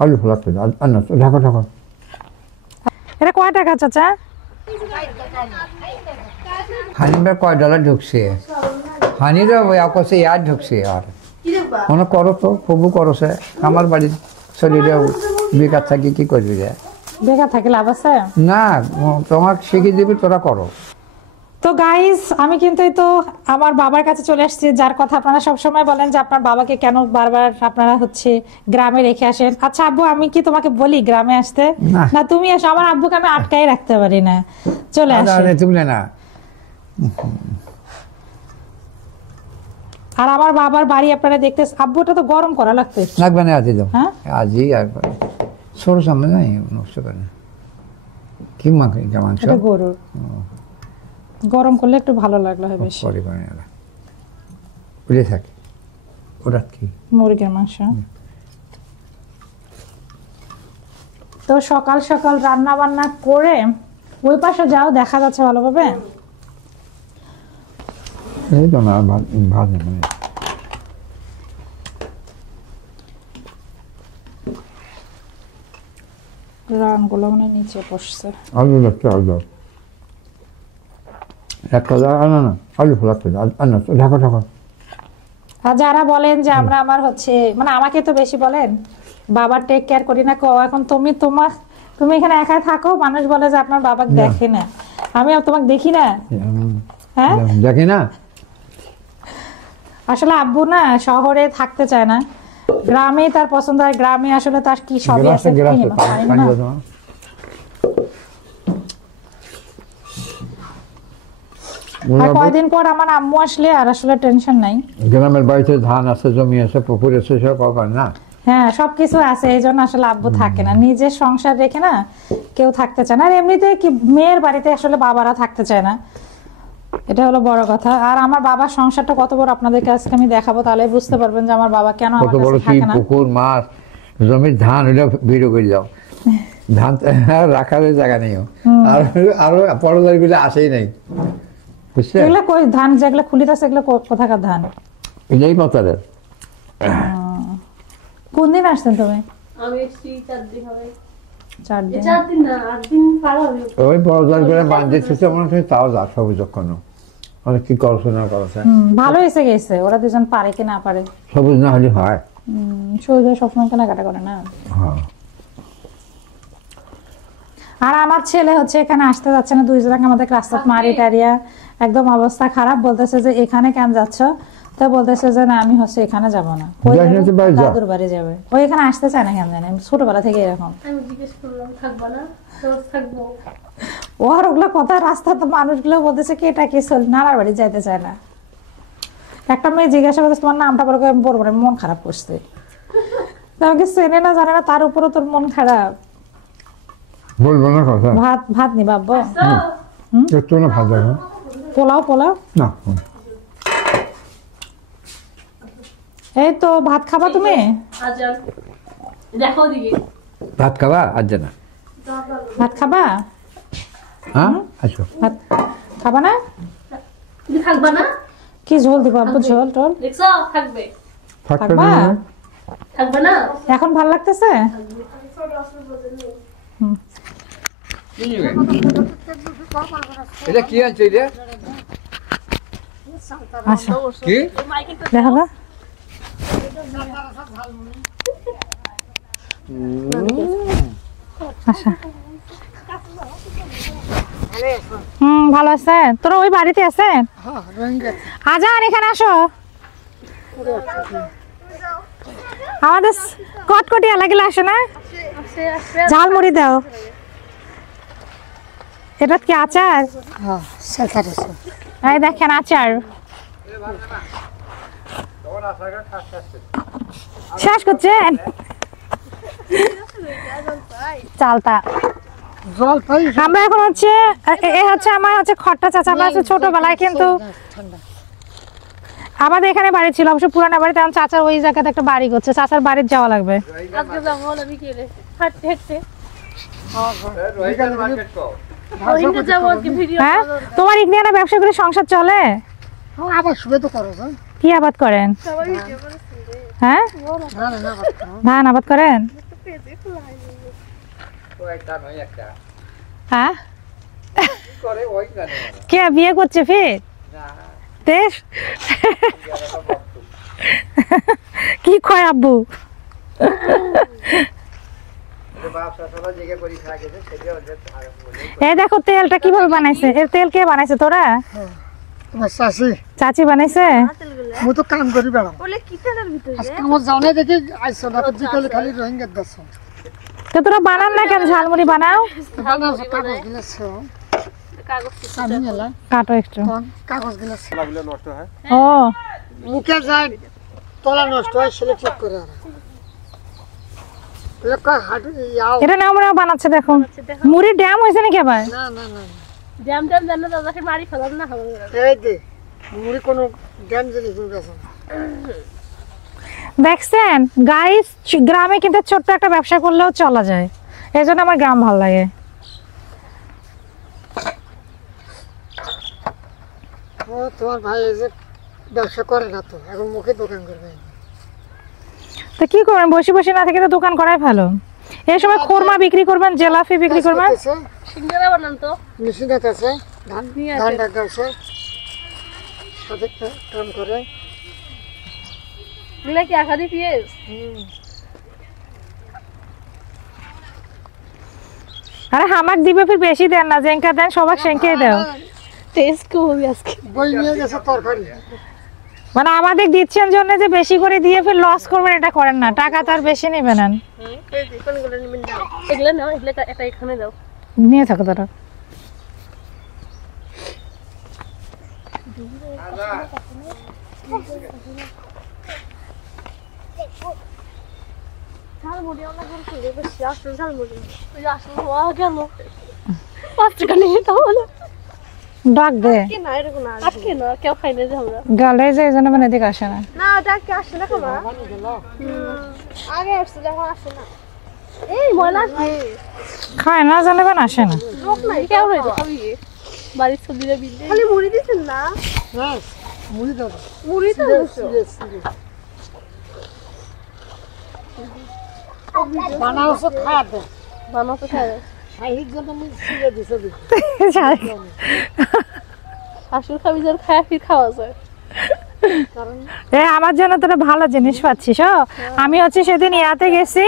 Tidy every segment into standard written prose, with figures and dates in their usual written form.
আলু ফলাতে আন্না ঢাকা ঢাকা এটা কয় টাকা চাচা? হানিবার কয় ডলার ঢুকছে হানিরা কছে ইয়ার ঢুকছে আর মনে করো তো প্রভু করছে আমার বাড়ির শরীরে বেকার থাকি কি করবি রে? বেকার থাকে লাভ আছে না, তোমাকে শিখিয়ে দিবি, তোরা করো। তো গাইস আমি কিন্তু এই তো আমার বাবার কাছে চলে আসছি, যার কথা আপনারা সবসময় বলেন যে আপনার বাবাকে কেন বারবার আপনারা হচ্ছে গ্রামে রেখে আসেন। আচ্ছা আব্বু, আমি কি তোমাকে বলি গ্রামে আসতে? না তুমি আসো, আমার আব্বুকে আমি আটকাই রাখতে পারি না, চলে আসো। তুমি না। আর আমার বাবার বাড়ি আপনারা দেখতে, আব্বুটা তো গরম করা লাগবে লাগবে না, আজই দাও। হ্যাঁ আজই একবার সরু সামনে নাই নষ্ট করে না। কি মাংস? গরুর গরম করলে একটু ভালো লাগলো হয় বেশি। বুঝে থাকে ওটা কি মুরগির মাংস। তো সকাল সকাল রান্না বান্না করে ওই পাশে যাও, দেখা যাচ্ছে ভালোভাবে। এই তো না ভাত মানে রানগুলো মানে নিচে বসছে। আলু লাগছে, আলু এক কাজ আনা না, আলু ফলাতে আন্না ঢাকা ঢাকা। আর যারা বলেন যে আমরা আমার হচ্ছে মানে আমাকে তো বেশি বলেন বাবার টেক কেয়ার করি না, এখন তুমি এখানে একাই থাকো, মানুষ বলে যে আপনার বাবাকে দেখে না। আমি তোমাকে দেখি না? হ্যাঁ দেখি না। আসলে আব্বু না শহরে থাকতে চায় না, গ্রামেই তার পছন্দ হয়। গ্রামে আসলে তার কি সবই আছে। আর কয়দিন পর আমার আম্মু আসলে আর আসলে টেনশন নাই। গ্রামের বাড়িতে ধান আছে, জমি আছে, পুকুর আছে, সব পাবার না। হ্যাঁ সবকিছু আছে, এই জন্য আসলে আব্বু থাকে না। নিজের সংসার রেখে না কেউ থাকতে চায় না। আর এমনিতে কি মেয়ের বাড়িতে আসলে বাবারা থাকতে চায় না, এটা হলো বড় কথা। আর আমার বাবার সংসারটা কত বড় আপনাদেরকে আজকে আমি দেখাবো, তাহলে বুঝতে পারবেন যে আমার বাবা কেন আমার কাছে থাকে না। পুকুর, মাছ, জমির ধান ওটা ভিড় করে যাও, ধান রাখার জায়গা নেই। আরো পরদার গুলো আসেই নাই, বুঝছে? এগুলো কই ধান যেগুলো খুলিতেছে এগুলো কোথাকার ধান? এটাই পাতারের। কোন দিন আসছেন তুমি? আমি এসেছি 4 দিন হবে। 4 দিন? 4 দিন না 8 দিন পার হবে। ওই পরদার করে বাঁধতেছে মনে হয়, তাও যা সবুজ কেন অনেক কি করছো না করছে। ভালো এসে গেছে, ওরা দুজন পারে কি না পারে। সবুজ না হলে হয়। সবুজ সবসময় কেনাকাটা করে না। হ্যাঁ। আর আমার ছেলে হচ্ছে এখানে আসতে যাচ্ছে না, 2 জন আমাদের রাস্তা মারি টারিয়া একদম অবস্থা খারাপ। বলতেছে যে এখানে কেন যাচ্ছ? তো বলতেছে যে না আমি হচ্ছে এখানে যাব না, দাদুর বাড়ি যাবে। ও এখানে আসতে চায় না কেন জানি, ছোটবেলা থেকে এরকম। আমি জিজ্ঞেস করলাম থাকবা না? রোজ থাকবো। ওর ওগুলো কথা রাস্তা তো মানুষগুলো বলতেছে কি এটা কি চল, নানার বাড়ি যাইতে চায় না। একটা মেয়ে জিজ্ঞাসা করছে তোমার নামটা বলবো, আমি বলবো না, মন খারাপ করছে। আমাকে চেনে না জানে না, তার উপরও তোর মন খারাপ। বলবো না কথা। ভাত নি বাবা, একটু না ভাত দাও। পোলাও না। এই তো ভাত খাবা তুমি? আজান দেখো দিকে ভাত খাবা? আজ না ভাত খাবা? হ্যাঁ আসো। ভাত খাবা না? তুমি থাকবা না? কি ঝোল দিব আব্বু? ঝোল টোল দেখছো? থাকবে। থাকবা? থাকবে না? এখন ভালো লাগতেছে? এটা কি আনছে রে? আচ্ছা কি দেখো না। আচ্ছা ভালো আছে? তোরা ওই বাড়িতে আছেন? আজান এখানে আসো। আমাদের কটকটি এলাকায় আসে না? ঝালমুড়ি দাও। এটা কি আচার? এই দেখেন আচার শেষ করছেন? চালতা আমরা এখন হচ্ছে আমার হচ্ছে খট্টা চাচা। আমরা হচ্ছে ছোটবেলায় কিন্তু আমাদের এখানে বাড়ি ছিল, অবশ্য পুরানো বাড়িতে। এখন চাচার ওই জায়গাতে একটা বাড়ি করছে, চাচার বাড়ির যাওয়া লাগবে। আজকে যাবো না বিকেলে হাঁটতে হাঁটতে। হ্যাঁ তোমার ইগনিয়ানা ব্যবসা করে সংসার চলে? আবার শুয়ে তো করো। কি আবাদ করেন? হ্যাঁ ধান আবাদ করেন? একটা নয় একটা হ্যাঁ কি করে ওই জানে কে বিয়ে করছে ফির না দেশ কি কয় আব্বু এই দেখো তেলটা কিভাবে বানাইছে এর তেল কে বানাইছে তোরা তোমার শাশি চাচি বানাইছে মুই তো কাম করি বেড়াম বলে কি তেলের ভিতরে আজকে আমার জানে দেখি আইসো না তো বিকালে খালি রোহিঙ্গা দেশ তো তোরা বানান না কেন ঝালমুড়ি বানাও বানাও কাগজ গিলাছে কাগজ আমি এলা কাটো একটু কাগজ গিলাছে নষ্ট হয় ও মুখে যায় তলা নষ্ট হয় সেটা ঠিক করে আর লোক হাট যাও এটা না আমরা বানাচ্ছে দেখো মুড়ি ড্যাম হয়েছে নাকি আবার না না না জ্যাম জ্যাম জানো দাদাকে মারি ফেলাম না হবে এই দে মুড়ি কোনো ড্যাম জিনিস গেছে দেখছেন গাইস গ্রামে কিন্তু ছোট্ট একটা ব্যবসা করলেও চলা যায় এই জন্য আমার গ্রাম ভালো লাগে ও তোমার ভাই এই যে ব্যবসা করে না তো এখন মুখে দোকান করবে তো কি করবেন বসে বসে না থেকে তো দোকান করাই ভালো এই সময় খোরমা বিক্রি করবেন জেলাফি বিক্রি করবেন সিঙ্গারা বানান তো মেশিন আছে ধান ধান ডাকছে সাথে কাম করে এগুলা কি আখারি পিএস আরে হামাক দিবে ফির বেশি দেন না জেঙ্কা দেন সবাক সেঙ্কে দাও টেস্ট করবি আজকে বই নিয়ে গেছে তরকারি মানে আমাদের দিচ্ছেন জন্য যে বেশি করে দিয়ে ফির লস করবেন এটা করেন না টাকা তো আর বেশি নেবেন না এই যে কোনগুলো নিবেন দাও এগুলা নাও এগুলা এটা এখানে দাও নিয়ে থাকো তারা ঝালমুড়ি অনেক করে খেলে বেশি আসলে ঝালমুড়ি ওই যে আসলে হওয়া গেল 5 টাকা নিয়ে তাহলে ডাক দে কি না এরকম না আজকে না কেউ খাই না যে আমরা গালে যে এই জন্য মানে এদিকে আসে না না ডাকে আসে না কেন আগে আসছে যখন আসে না এই ময়লা কি খায় না জানবেন আসে না লোক নাই কেউ হইতো খাবি বাড়ির সবজিটা বিলতে খালি মুড়ি দিছেন না না মুড়ি দাও মুড়ি তো বানাও সব খাবে বানাও তো খায় শাহির জন্য মুই সিরে দিছে আসল খাবি যার খায় ফির খাওয়া যায় এ আমার জন্য তোরা ভালো জিনিস পাচ্ছিস আমি হচ্ছে সেদিন ইয়াতে গেছি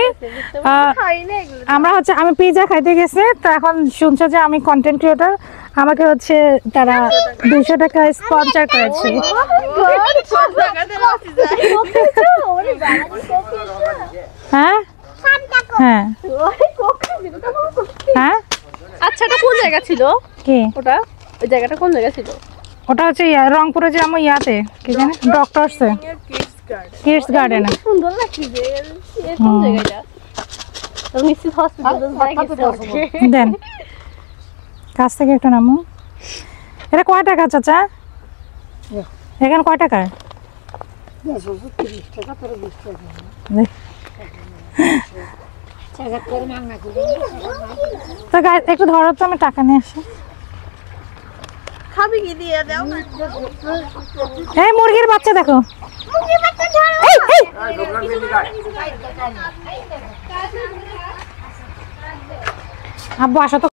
খাই না এগুলো আমরা হচ্ছে আমি পিৎজা খাইতে গেছি তো এখন শুনছো যে আমি কন্টেন্ট ক্রিয়েটর আমাকে হচ্ছে তারা 200 টাকা স্পন্সর করেছে হ্যাঁ হ্যাঁ হ্যাঁ আচ্ছা এটা কোন জায়গা ছিল কি ওটা ওই জায়গাটা কোন জায়গা ছিল ওটা হচ্ছে রংপুরে যে আমার ইয়াতে কি জানি ডক্টরসে কিডস গার্ডেন সুন্দর লাগছে যে এর কোন জায়গাটা নিশ্চিত হসপিটাল দেন কাছ থেকে একটু নামো এটা কয় টাকা চাচা এখানে কয় টাকা তো একটু ধরো তো আমি টাকা নিয়ে আসি খাবি কি দিয়ে দাও এই মুরগির বাচ্চা দেখো আব্বু আসো তো